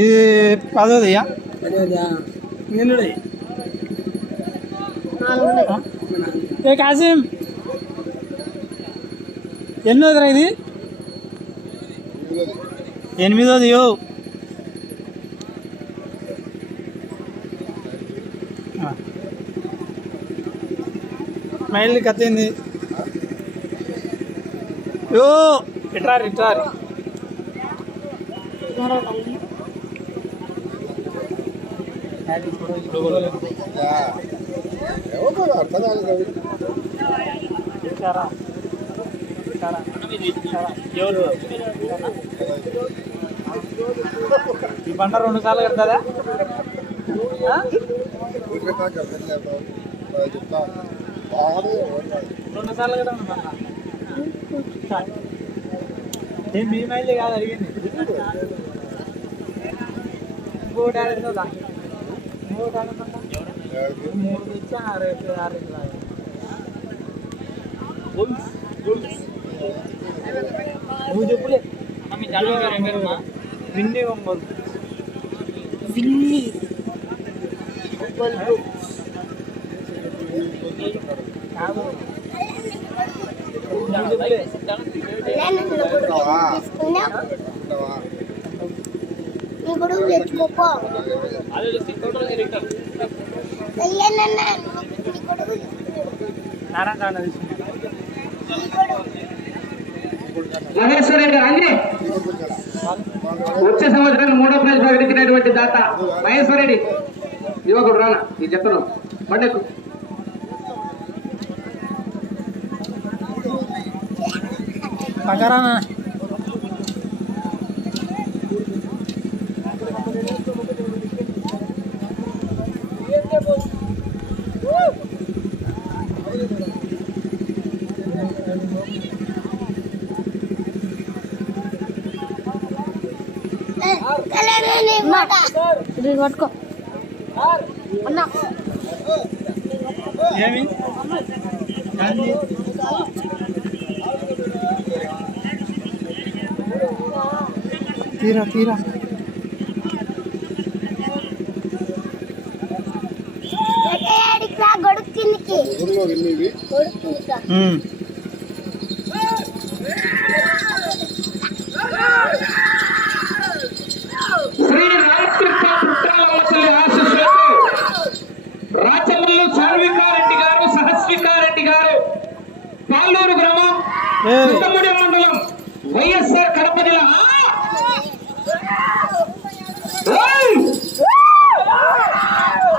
ఇది పదోదియా. నిన్నుడే ఏ కాసిం? ఎన్నోదిరా ఇది? ఎనిమిదోది యో మైల్ కత్తింది. యో ఇట్రారి ఇట్రారి. అర్థం ఎవరు ఈ పంట రెండు సార్లు కడతారా? రెండు సార్లు కట్టండి పంట? ఏం మీ మైల్ కాదు అడిగింది. ఇంకోటి ఆడుతుందా ఇంకోటి ఆడుతుందా మూడు తెచ్చి ఆరు ఆరు ఇట్లా నువ్వు చెప్పులే విన్ని ఒంగోలు విన్ని కాదు నువ్వు చెప్పులే నీ గొడుగు మహేశ్వర రెడ్డి అంజనే వచ్చే సంవత్సరానికి మూడో ప్రైజ్ ప్రకటించినటువంటి దాత మహేశ్వర రెడ్డి. యువకుడు రానా? ఈ చెత్తను పండకు పక్కరానా పట్టుకో అన్నా? తీరా తీరా గొడుగు కిందికి. ఊర్లో చింతమూడి మండలం వైఎస్ఆర్ కడప జిల్లా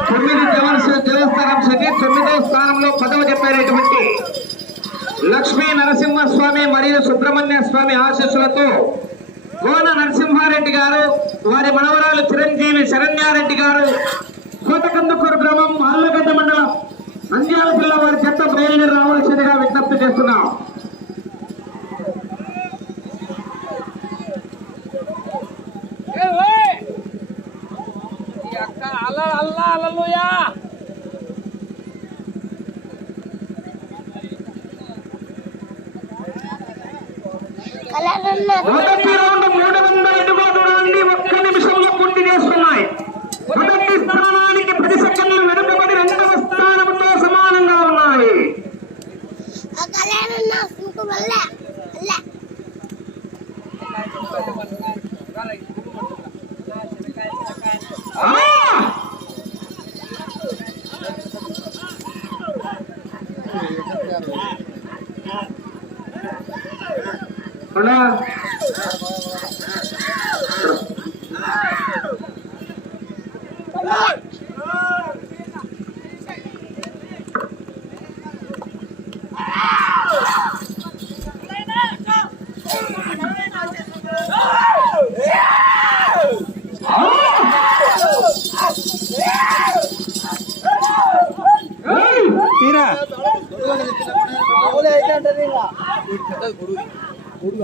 తొమ్మిది దేవస్థ దేవస్థానం సతి తొమ్మిదవ స్థానంలో పదవ చెప్పేటటువంటి లక్ష్మీ నరసింహస్వామి మరియు సుబ్రహ్మణ్య స్వామి ఆశీస్సులతో కోన నరసింహారెడ్డి గారు వారి మనవరాలు చిరంజీవి శరణ్యారెడ్డి గారు కోతకందుకూరు గ్రామం ఆళ్ళగడ్డ మండలం నంద్యాల జిల్లా వారి చెత్త బయలుదేరి రావాల్సిందిగా విజ్ఞప్తి చేస్తున్నాం. కలరన్నా మొదటి రౌండ్ మూడు వందల అడుగుల దూరాన్ని ఒక్క నిమిషంలో పూర్తి చేస్తున్నాయి. మొదటి స్థానానికి పది సెకండ్లు వెనుకబడి రెండవ స్థానంతో సమానంగా ఉన్నాయి. ಗುಡುಗ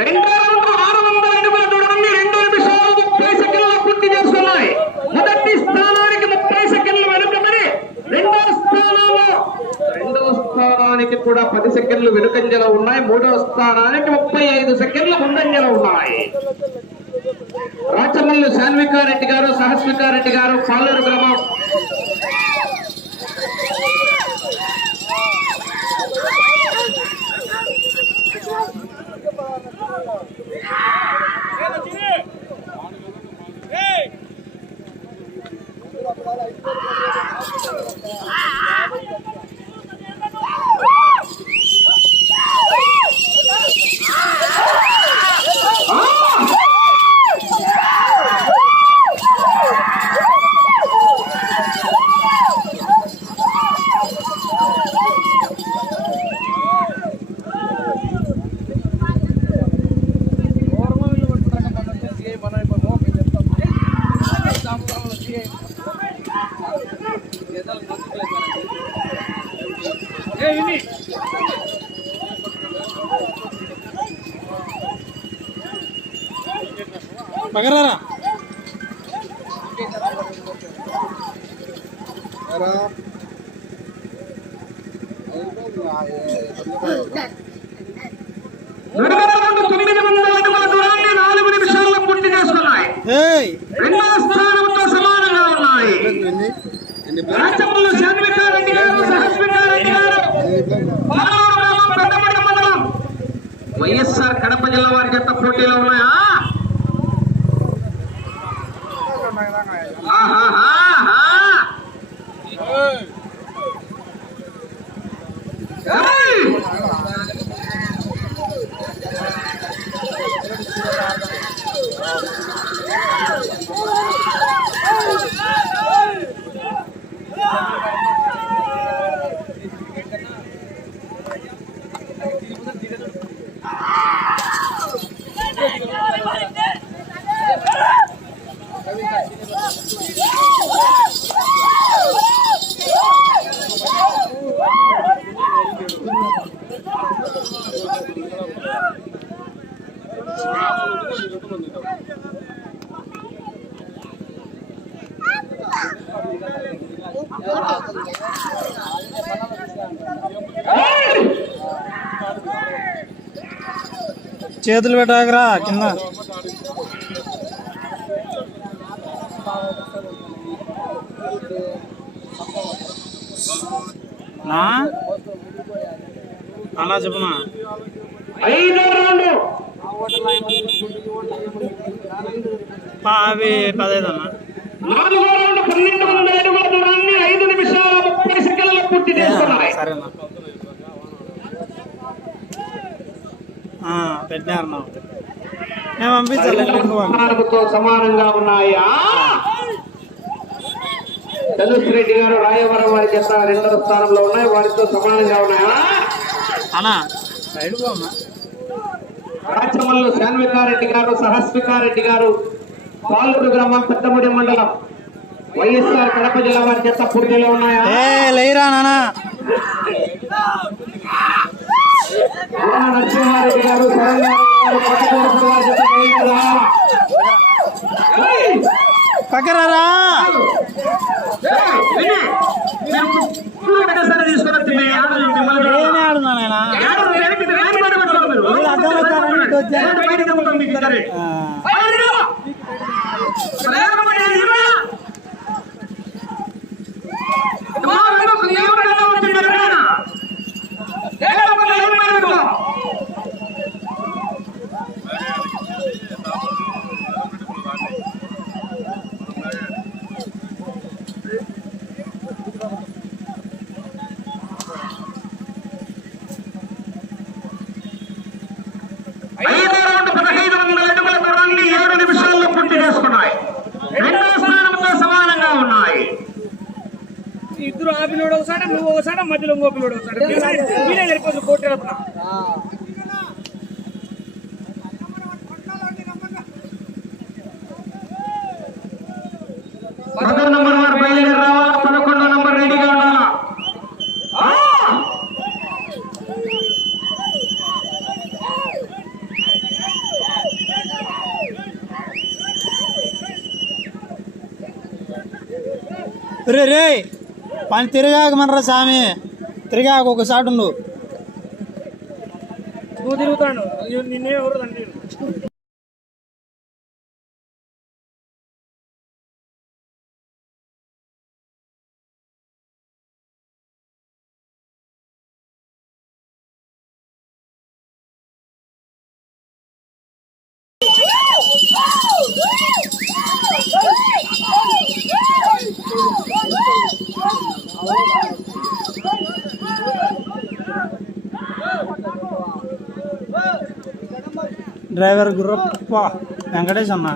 రెండు రౌండ్ ఆరు వందల అడుగుల దూరాన్ని రెండు నిమిషాలు ముప్పై సెకండ్లు పూర్తి చేస్తున్నాయి. మొదటి స్థానానికి ముప్పై సెకండ్లు వెనుకబడి రెండో స్థానంలో రెండవ స్థానానికి కూడా పది సెకండ్లు వెనుకంజలో ఉన్నాయి. మూడవ స్థానానికి ముప్పై ఐదు సెకండ్లు ముందంజలో ఉన్నాయి. రాచమల్లి శాన్వికారెడ్డి గారు సహస్వికారెడ్డి గారు పాలూరు గ్రామం ఏయ్ రెండవ స్థానంతో సమానంగా ఉన్నాయి. శాన్వికారెడ్డి గారు సహస్వికారెడ్డి గారు మండలం. వైఎస్ఆర్ కడప జిల్లా వారి జత పోటీలో ఉన్నాయా? చేతులు పెట్టాకరా కింద. నా? అలా చెప్పునా? అవి పదైదు అన్న. నాలుగో రౌండ్ పన్నెండు వందల అడుగుల దూరాన్ని ఐదు నిమిషాల ముప్పై సెకండ్ల పూర్తి చేస్తున్నాయి సరేనా ఆ, పెట్టినారు పంపించాలి. సమానంగా ఉన్నాయా. ధనుష్ రెడ్డి గారు రాయవరం వారి చేత రెండవ స్థానంలో ఉన్నాయి వారితో సమానంగా ఉన్నాయా. సైడ్ రాచమల్లు శాన్వికారెడ్డి గారు సహస్వికారెడ్డి గారు పాలూరు గ్రామం పెద్దముడి మండలం. వైఎస్ఆర్ కడప జిల్లా వారి చేత పూర్తిలో ఉన్నాయా? లేరా నానా నరసింహారెడ్డి గారు! పక్కరారా ఏయ్! ఒకసారి నువ్వు ఒకసారి మధ్యలో ఇంకో పిల్లోడు ఒకసారి. మీరే సరిపోతుంది కోటి పదో నంబర్ వారు బయలుదేరి రావాలా పదకొండో నంబర్ రెడీగా ఉండాలా ఆ! రే రే పని తిరగాకమనరా స్వామి? తిరగాక ఒకసారి ఉండు. నువ్వు తిరుగుతాడు నిన్నే ఎవరు తండ్రి డ్రైవర్ గుర్రప్ప వెంకటేష్ అన్న.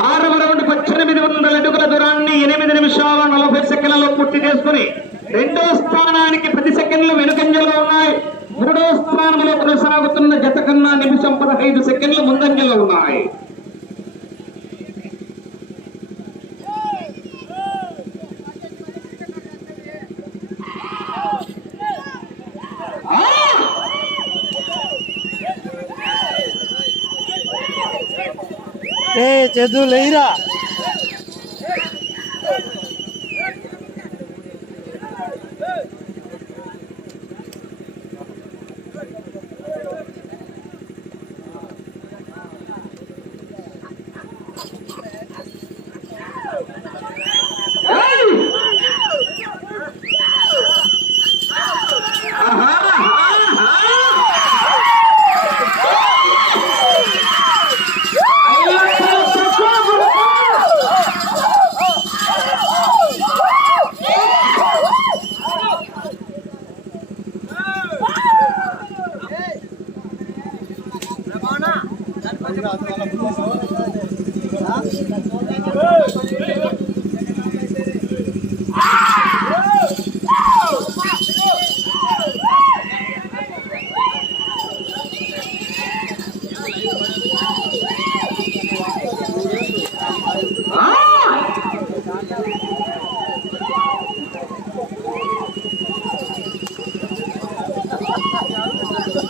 ఆరవ రౌండ్ పద్దెనిమిది వందల అడుగుల దూరాన్ని ఎనిమిది నిమిషాల నలభై సెకండ్లలో పూర్తి చేసుకుని స్థానానికి పది సెకండ్లు వెనుకంజలో ఉన్నాయి. మూడో స్థానంలో కొనసాగుతున్న జత కన్నా నిమిషం పదహైదు సెకండ్లు ముందంజలో ఉన్నాయి. ఏ చేదు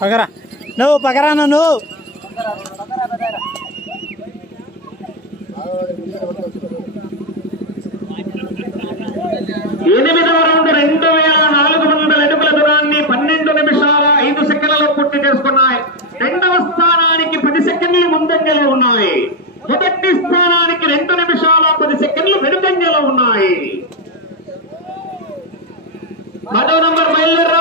పగరా. నువ్వు పగరా నువ్వు ఎనిమిదవ రౌండ్ రెండు వేల నాలుగు వందల అడుగుల దూరాన్ని పన్నెండు నిమిషాల ఐదు సెకండ్లలో పూర్తి చేసుకున్నాయి. రెండవ స్థానానికి పది సెకండ్లు ముందంజలో ఉన్నాయి. మొదటి స్థానానికి రెండు నిమిషాల పది సెకండ్లు వెనుకంజలో ఉన్నాయి. పదో నంబర్ బయలుదేరి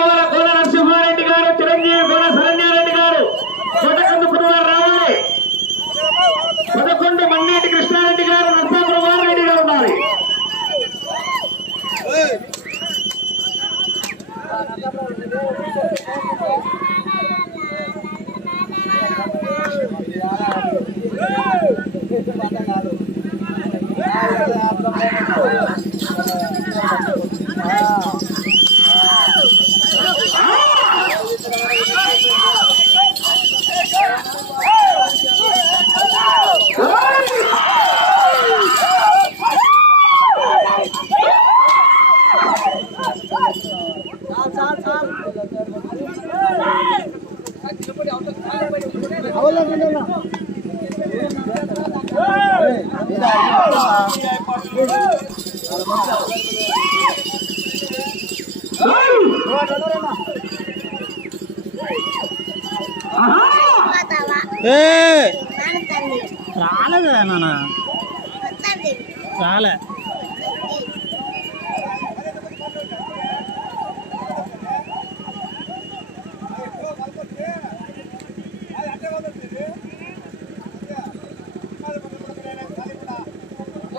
రాలేదు నాన్న. రాలే.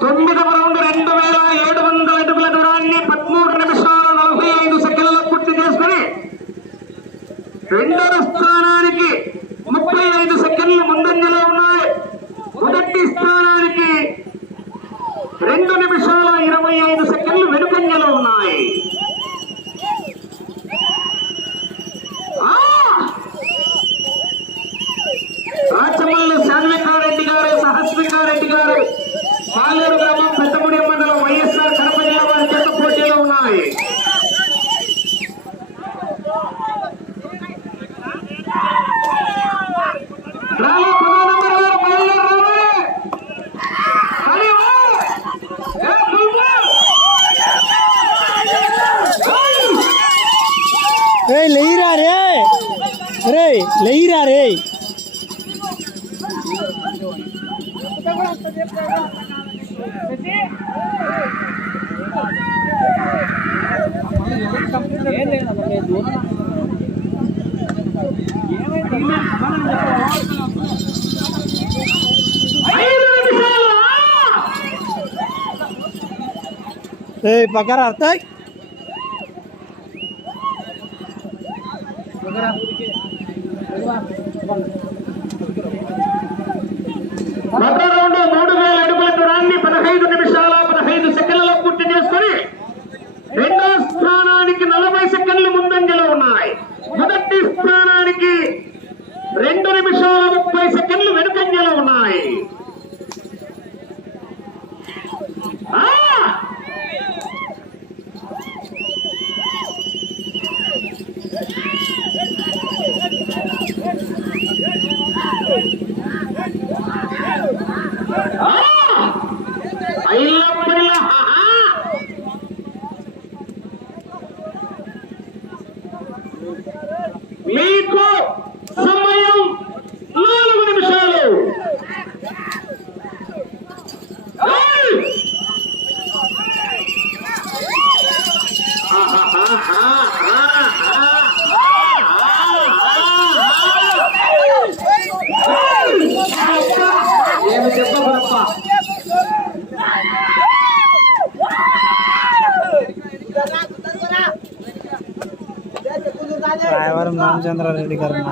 తొమ్మిదవ రౌండ్ రెండు వేల ఏడు వందల అడుగుల దూరాన్ని పదమూడు నిమిషాల నలభై ఐదు సెకండ్ల పూర్తి చేసుకుని రెండు ఇరవై ఐదు సెకండ్లు వెనుకంజలో ఉన్నాయి. రాచమల్లి శాన్వికారెడ్డి గారు సహస్విక Hey, pagar artık. Pagar. നിറവേറ്റി കാരണം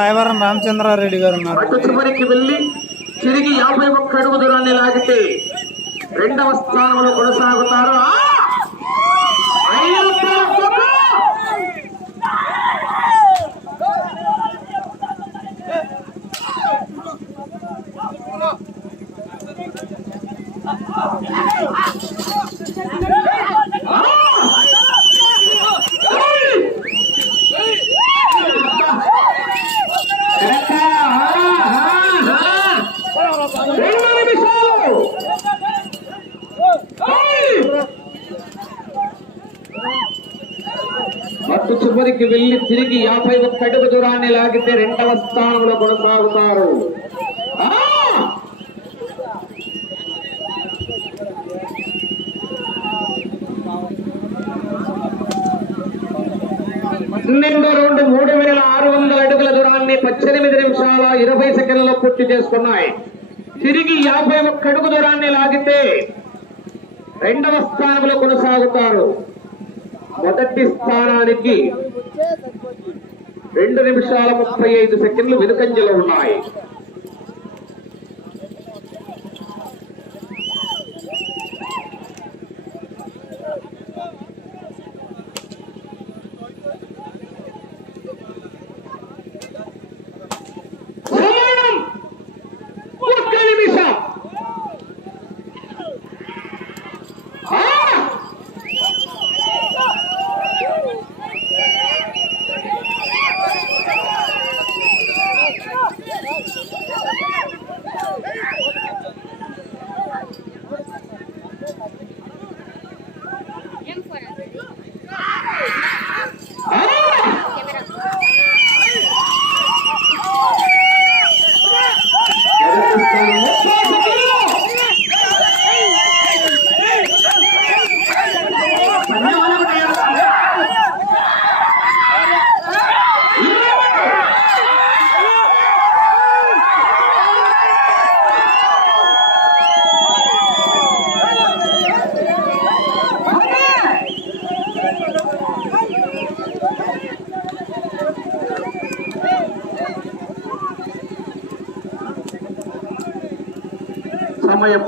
రాయవరం రామచంద్రారెడ్డి గారు ఉన్నారు. వెళ్ళి తిరిగి యాభై ఒక్క అడుగు దూరాన్ని లాగితే రెండవ స్థానంలో కొనసాగుతారు. Ah! లోపలికి వెళ్ళి తిరిగి యాభై ఒక్క అడుగు దూరాన్ని లాగితే రెండవ స్థానంలో కొనసాగుతారు. ఆ! పన్నెండో రౌండ్ మూడు వేల ఆరు వందల అడుగుల దూరాన్ని పద్దెనిమిది నిమిషాల ఇరవై సెకండ్లలో పూర్తి చేసుకున్నాయి. తిరిగి యాభై ఒక్క అడుగు దూరాన్ని లాగితే రెండవ స్థానంలో కొనసాగుతారు. మొదటి స్థానానికి రెండు నిమిషాల ముప్పై ఐదు సెకండ్లు వెనుకంజలో ఉన్నాయి. సమయం